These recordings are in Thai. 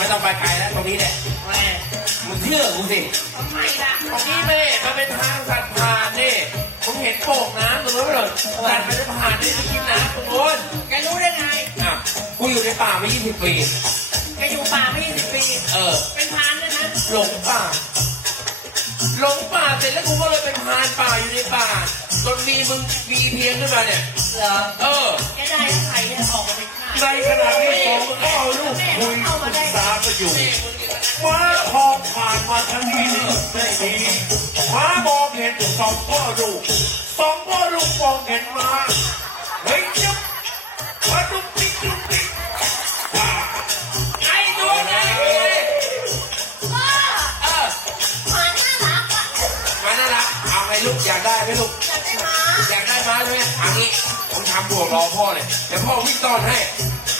ไม่ต้องไปไกลแล้วตรงนี้แหละแม่มึงเชื่อกูสิ ทำไมล่ะตรงนี้แม่มันเป็นทางสัตว์ผ่านนี่ผมเห็นโป่งน้ำตรงนู้นเลยสัตว์มันจะผ่านนี่ไปกินน้ำตรงนู้นแกรู้ได้ไงอะกูอยู่ในป่ามา 20 ปี แกอยู่ป่าไม่ยี่สิบปี เออ เป็นพรานด้วยนะหลงป่า หลงป่าเสร็จแล้วกูก็เลยเป็นพรานป่าอยู่ในป่าจนมีมึงมีเพียงขึ้นมาเนี่ย เหรอเออแกได้ใครเนี่ยออกมาเป็นข้าในขณะที่สองก็เอาลูกคุยปรึกษากัน อยู่ม้าทองผ่านมาทางนี้นี่ไม่ดีม้ามองเห็นสองพ่อลูกสองพ่อลูกมองเห็นม้าเฮ้ยจุ๊บมาดุ๊กติ๊กดุ๊กติ๊กว้าไอ้ตัวไงเออหมาน่ารักอะมาน่ารักเอาไงลูกอยากได้ไหมลูกอยากได้หมาอยากได้ม้าใช่ไหมเอันนี้ผมทำบวกรอพ่อเลยเดี๋ยวพ่อวิ่งต้อนให้ใค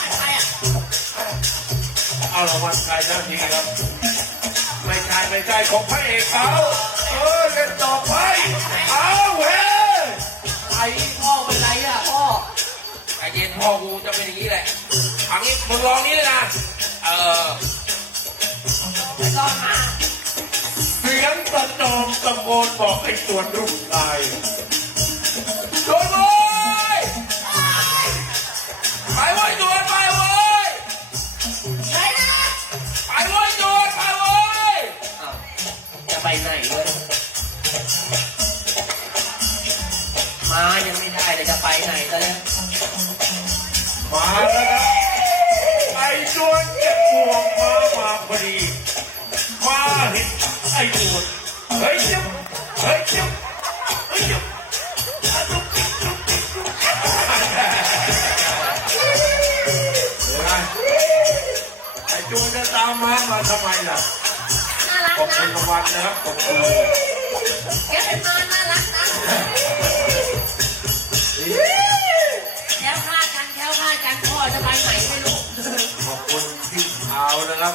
รอะ เอารางวัลใครทันทีครับ ไม่ใช่ไม่ใช่ของพระเอกเขาเออเล่นต่อไปเอาเฮ้ยไอ้พ่อเป็นไรอะพ่อไอเย็นพ่อกูจะเป็นอย่างนี้แหละเอันนี้มึงลองนี้เลยนะ เออไปรอดมาเสียงตะนอมตะโกนบอกให้ส่วนรุ่งชาย แล้วครับไอ้จวนเก็บพวงมามาพอดีมาเห็นไอ้จวนเฮ้ยจิ๊บเฮ้ยจิ๊บเฮ้ยจิ๊บไอ้จวนจะตามมามาทำไมล่ะน่ารักขอบนะคุณรางวัลนะครับขอบคุณแกเป็นมาน่ารักาวนะครับ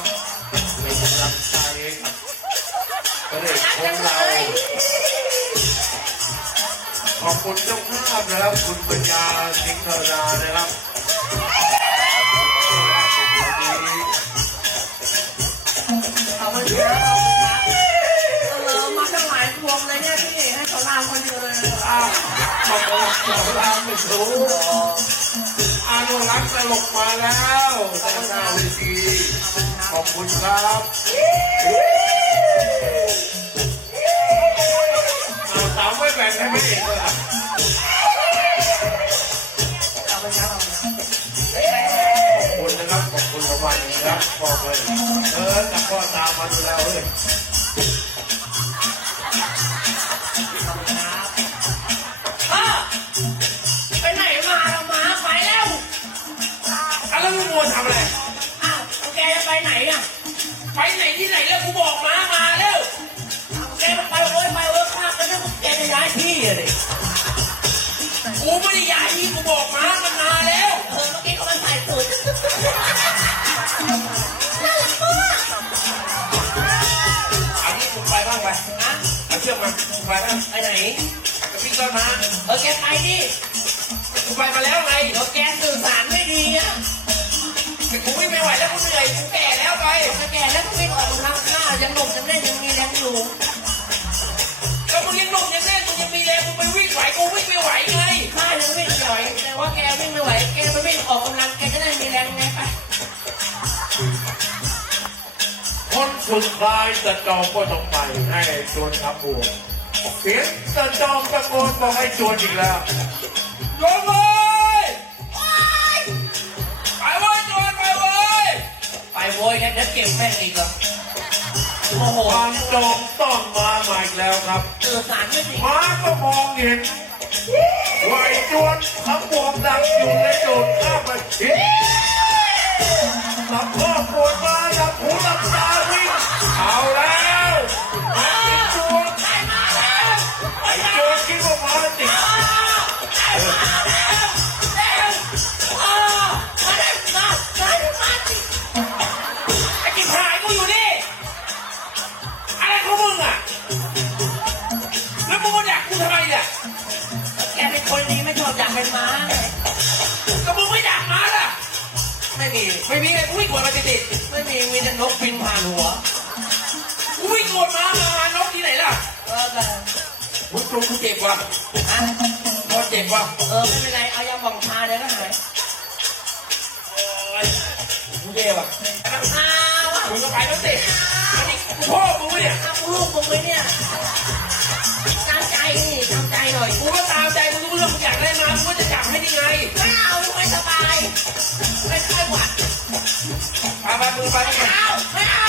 เป็นกำลังใจกระเด็กของเราขอบคุณเจ้าภาพนะครับ คุณปัญญาสิงห์ธารานะครับขอบคุณครับขอบคุณครับเออมาตั้งหลายพวงเลยเนี่ยพี่ให้เขาลามคนเดียวเลยอ้าวขอบคุณขอบคุณไม่รู้ อานุรักษ์ตลกมาแล้วด้านหน้าเวทีขอบคุณครับเอาตามไม่แบ่งให้ไม่เอกเลยอะขอบคุณครับขอบคุณนะครับ ขอบคุณรางวัลนะครับบอกเลยเออกับพ่อตามมาดูแล้วเฮ้ย แล้วกูบอกม้ามาแล้วแกไปโว้ยไปเว้ยข้าก็นึกว่าแกจะย้ายที่อะดิกูไม่ได้ย้ายที่กูบอกม้ามันมาแล้วเออเมื่อกี้เขามาใส่สูตรน่ารักมากอันนี้มึงไปบ้างไปนะเอาเชือกมามึงไปบ้างไปไหนกับพี่ต้นมาเออแกไปดิกูไปมาแล้วไงเดี๋ยวแกสื่อสารไม่ดีอะแต่ กูวิ่งไม่ไหวแล้วกูเหนื่อยกูแก่แล้วไปถ้าแกแล้วก็วิ่งออกกำลังกายยังหนุ่มยังแน่นยังมีแรงอยู่ก็มึงยังหนุ่มยังแน่นมึงยังมีแรงมึงไปวิ่งไหวกูวิ่งไม่ไหวไงข้ายังวิ่งไหวแต่ว่าแกวิ่งไม่ไหว แกไปวิ่งออกกำลังแกจะได้มีแรงไงไปคนสุดท้ายจะจองก็ต้องไปให้ชวนทับบวกเสียงจะจองตะโกนบอกให้ชวนอีกแล้วโดนเโวยแกจะเก็บแม่งอีกเหรอโอ้โหความจองต้องมาใหม่แล้วครับสื่อสารไม่ดีม้าก็มองเห็นไหวจวนทั้งบวงดังอยู่ในโดดข้ามไปทิศสับพ่อปวดมาหลับหูหลับตาวิ่งเอา อบอยากเป็นม้าไงก็มึงไม่ดักมาล่ะ ไม่มี ไม่มีไรกูวิ่งกว่ามาติดไม่มี มีแต่นกานหัวกูวิ่โกรธมาหานกที่ไหนล่ะเออกันมึงตรงกูเจ็บว่ะอะพอเจ็บว่ะเออไม่เป็นไร เอายาหม่องทาเดี๋ยวก็หายกูเจ็บว่ะอ้าวอะมึงก็ไปแล้วสิอันนี้กูพ่อมึงวะเนี่ยเอาลูกมึงไว้เนี่ย ตามใจนี่ตามใจหน่อยกูก็ตามใจมึงทุกเรื่องมึงอยากได้มามึงก็จะจับให้ได้ไงไม่เอาไม่สบายไม่ค่อยหวัดไปไปมึงไปมึงไปไม่เอาไม่เอา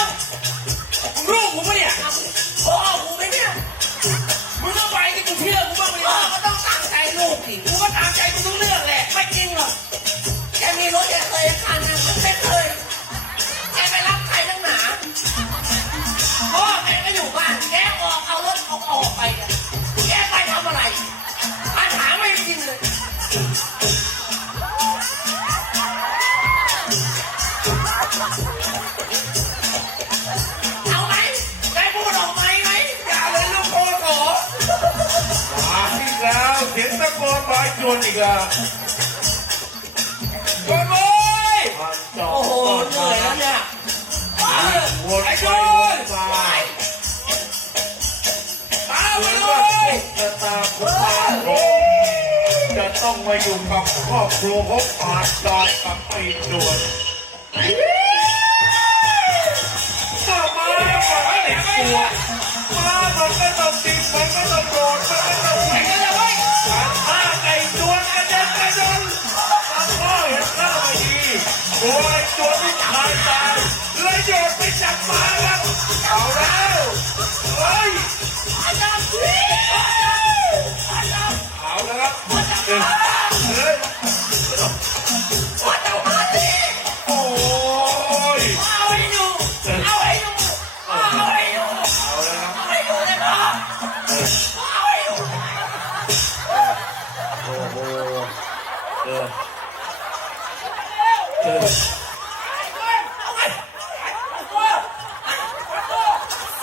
มึงลูกกูปะเนี่ยเอาพ่อกูไหมเนี่ยมึงก็ไปที่กูเชื่อกูบ้างเลยพ่อก็ต้องตามใจลูกสิกูก็ตามใจมึงทุกเรื่องแหละไม่จริงหรอกแกมีรถแกเคยคันนึงมันไม่เคยแกไปรับใครตั้งหนาพ่อแกก็อยู่ นบายจวนอีกแล้วโดนโว้ยโอ้โหเหนื่อยแล้วเนี่ยวนไปวนมาตาเหไปมือนเลว่ายชะตาคุณตาโรจะต้องมาอยู่กับครอบครัวของผ่านจอกับไอ้จวนมามาบอกให้เด็กตัวมามันก็ต้องติดมันก็ต้องโดนมันก็ต้อง โอ้ยจวนที่ขายตายเลยโยนไปจับมาครับเอาแล้วเฮ้ยอาจารย์พี่เอาแล้วครับ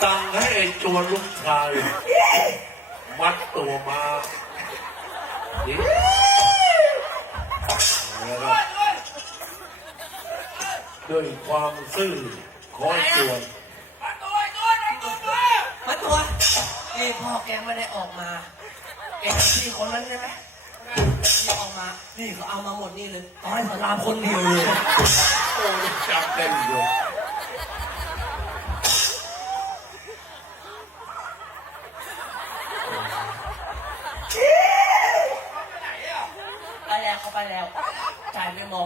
สั่งให้ไอ้จวนลูกชาย มัดตัวมาดิเอาแล้วครับด้วยความซื่อคอยจวนมาตัวตัวตัวตัวมาตัวนี่พ่อแกไม่ได้ออกมา แกพี่คนนั้นใช่ไหมที่ออกมา นี่เขาเอามาหมดนี่เลยเอาให้สลามคนเดียวเลยโอ้ยจับเต็มอยู่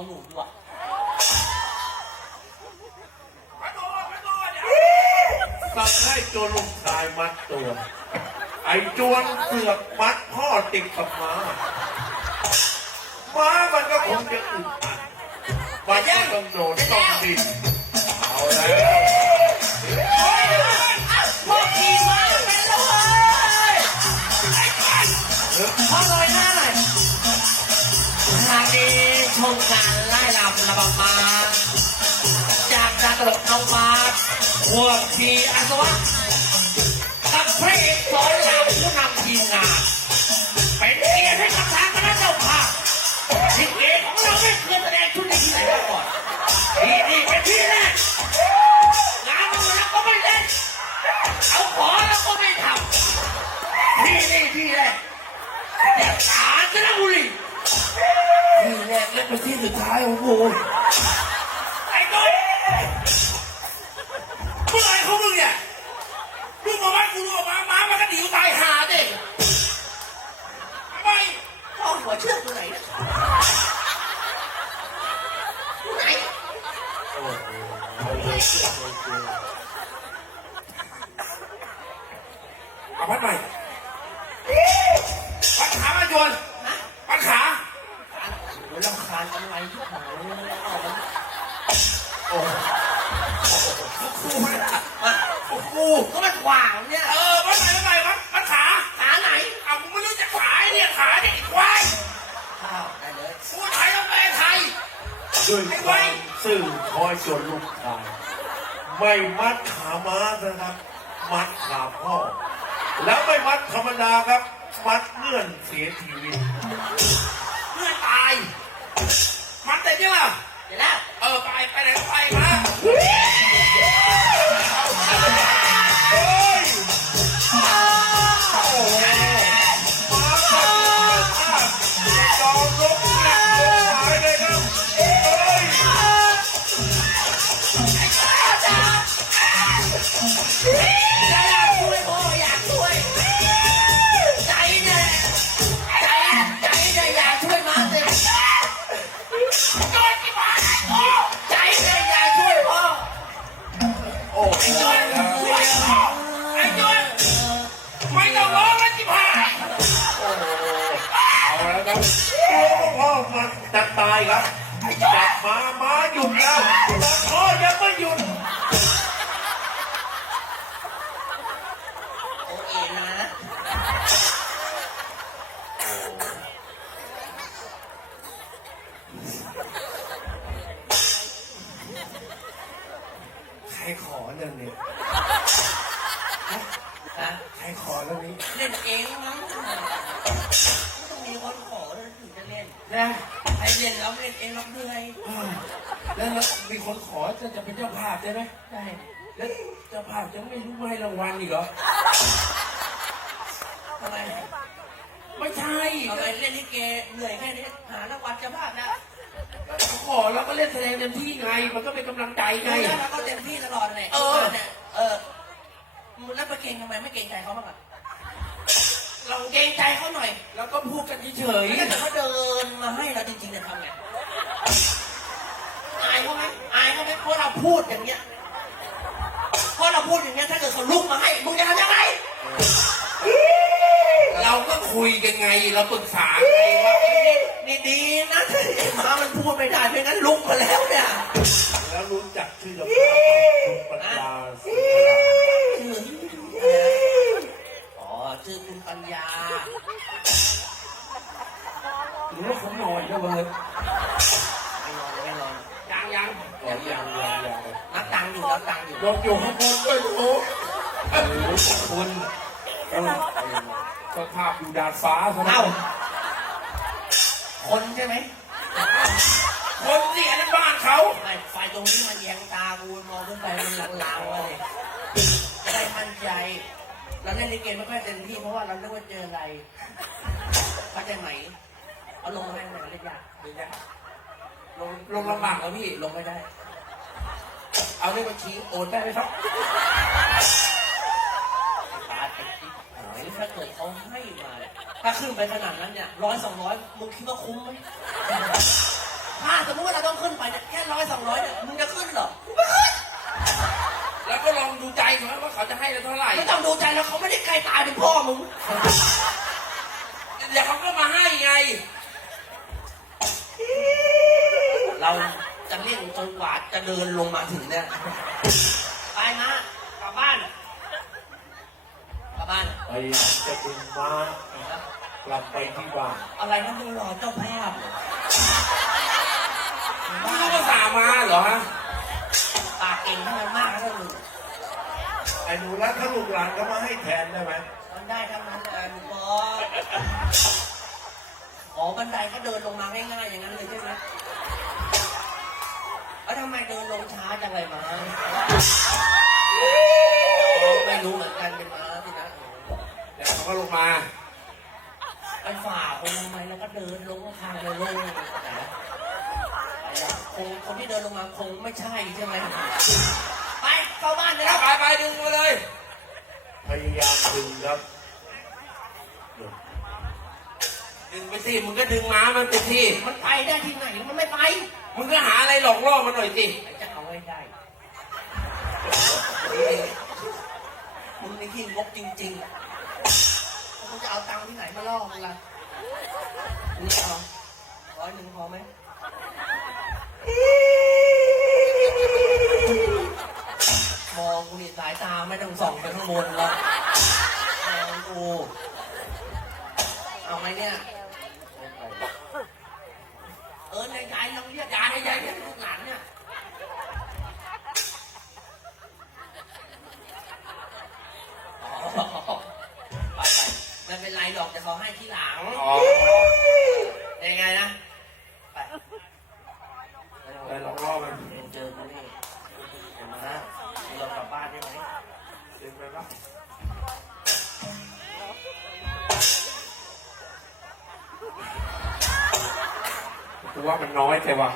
ใจไม่มองหนูด้วยมาตัวมาตัวเดี๋ยวสั่งให้จวนลูกชายมัดตัว ไอ้จวนเสือกมัดพ่อติดกับม้า ม้ามันก็คงจะอึดอัดมันก็ต้องโดดต้องดิ้น น้องมาหัวทีอาสวะกับพระเอกสอนรามผู้นำทีมงานเป็นเกียรติให้กับทางคณะเจ้าภาพที่เอกของเราไม่เคยแสดงชุดนี้ที่ไหนมาก่อนที่นี่เป็นที่แรกงานมันแล้วก็ไม่เล่นเอาขอแล้วก็ไม่ทำที่นี่ที่แรกแต่กาญจนบุรีนี่แหละและเป็นที่สุดท้ายของกู หนีกูตายหาเด็กทำไมพ่อหัวเชือกอยู่ไหนนะอยู่ไหน่อยจวนเอาพัดใหม่ ด้วยความซื่อคอยจวนลูกชายไม่มัดขาม้านะครับ มัดขาพ่อ แล้วไม่มัดธรรมดาครับ มัดเงื่อนเสียชีวิตเงื่อนตาย มัดเสร็จยังล่ะเดี๋ยวแล้วเออไปไปไหนไปมา พ่อมันจะตายครับจับมามาหยุดแล้วแต่พ่อยังไม่หยุด นนะไอเล่นแล้วเล่นเองรับเหนื่อยแล้วมีคนขอจะจะเป็นเจ้าภาพใช่ไหมใช่แล้วเจ้าภาพจะไม่รู้ไม่ให้รางวัลอีกเหรอทำไมไม่ใช่ทำไมเล่นลิเกเหนื่อยแค่นี้หารางวัลเจะพลาดนะเขาขอแล้วก็เล่นแสดงเต็มที่ไง มันก็เป็นกำลังใจไงไงแล้วก็เต็มที่ตลอดเลยเออเนี่ยเออมึงแล้วไปเก่งทำไมไม่เก่งใจเขาบ้างอะเราเก่งใจเขาหน่อยเราก็พูดกันเฉยถ้าเกิดเขาเดิน เราปรึกษาไงว่าเอ้ยนี่ดีนะไอ้หมามันพูดไม่ได้ไม่งั้นลุกมาแล้วเนี่ยแล้วรู้จักชื่อกับคุณปัญญาสุขลาชื่ออะไรนะอ๋อชื่อคุณปัญญาหรือว่าเขานอนแล้วเว้ยไม่นอนไม่นอนยังยังยังยังยังยังนับตังค์อยู่นับตังค์อยู่ยกอยู่ข้างบนด้วยโอ้โหโอ้โหคุณเออ เจ้าภาพอยู่ดาดฟ้าซะแล้เอ้าว คนใช่ไหมคนที่อันนั้นบ้านเขาไอ้ไฟตรงนี้มันแยงตากูมองขึ้นไปมันลางๆเลยไม่ได้มั่นใจ เราเล่นลิเกไม่ค่อยเต็มที่เพราะว่าเราเรียกว่าเจออะไรเข้าใจไหม เอาลงมาให้หน่อยเล่นยากเดี๋ยวนะลงลงลำบากแล้วพี่ ลงไม่ได้ เอาเลขบัญชีโอนได้ไหมครับตาติดที่หาย ถ้าเกิดเขาให้มาเนี่ยถ้าขึ้นไปขนาดนั้นเนี่ยร้อยสองร้อยมึงคิดว่าคุ้มไหมถ้าสมมติว่าเราต้องขึ้นไปเนี่ยแค่ร้อยสองร้อยเนี่ยมึงจะขึ้นเหรอไม่ขึ้นแล้วก็ลองดูใจเขาว่าเขาจะให้เราเท่าไหร่ไม่ต้องดูใจแล้วเขาไม่ได้ไกลตายเป็นพ่อมึงเดี๋ยวเขาก็มาให้ไง เราจะเล่นจนกว่าจะเดินลงมาถึงเนี่ย ไปนะกลับบ้านกลั บบ้าน พยายามจะดึงม้ากลับไปที่บ้านอะไรนะมึงรอเจ้าภาพเหรอไม่รู้ภาษามาเหรอฮะปากเก่งทั้งนั้นมากนะมึงไอ้หนูแล้วถ้าลูกหลานก็มาให้แทนได้ไหมมันได้ทั้งนั้นเลยมึงบอสอ๋อบันไดก็เดินลงมาง่ายๆอย่างนั้นเลยใช่ไหมแล้วทำไมเดินลงช้าจังเลยมาอ๋อไม่รู้เหมือนกันเป็นม้า สินะเดี๋ยวเขาก็ลงมาไปฝ่าคนทำไมแล้วก็เดินลงทางเลยลงคงคนที่เดินลงมาคงไม่ใช่ใช่ไหมไปเข้าบ้านเลยไปนะไปไปดึงมาเลย พยายามดึงครับ ดึงไปสิมึงก็ดึงม้ามันไปสิมันไปได้ที่ไหนมันไม่ไปมึงก็หาอะไรหลอกล่อมันหน่อยสิจะเอาไว้ได้มึงนี่ขี้งกจริง ๆ มึงจะเอาตังค์ที่ไหนมาล่อมึงล่ะมึงเอาร้อยหนึ่งพอไหมมองกูนี่สายตาไม่ต้องส่องไปข้างบนแล้วมองกูเอาไหมเนี่ยเออในยายลองเรียกยายให้ยายเรียกลูกหลานเนี่ย ไรหรอกจะเขาให้ที่หลังอ๋อยังไงนะ ไปไปหลอกล่อมันเจอกูนี่เห็นไหมนะเรากลับบ้านได้ไหมเดินไปบ้างกูว่ามันน้อยแต่ว่า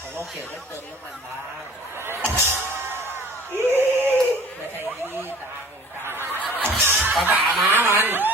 ผมว่าเขียวได้เติมน้ำมันบ้างไม่ใช่ที่ตังตังปะาะมามัน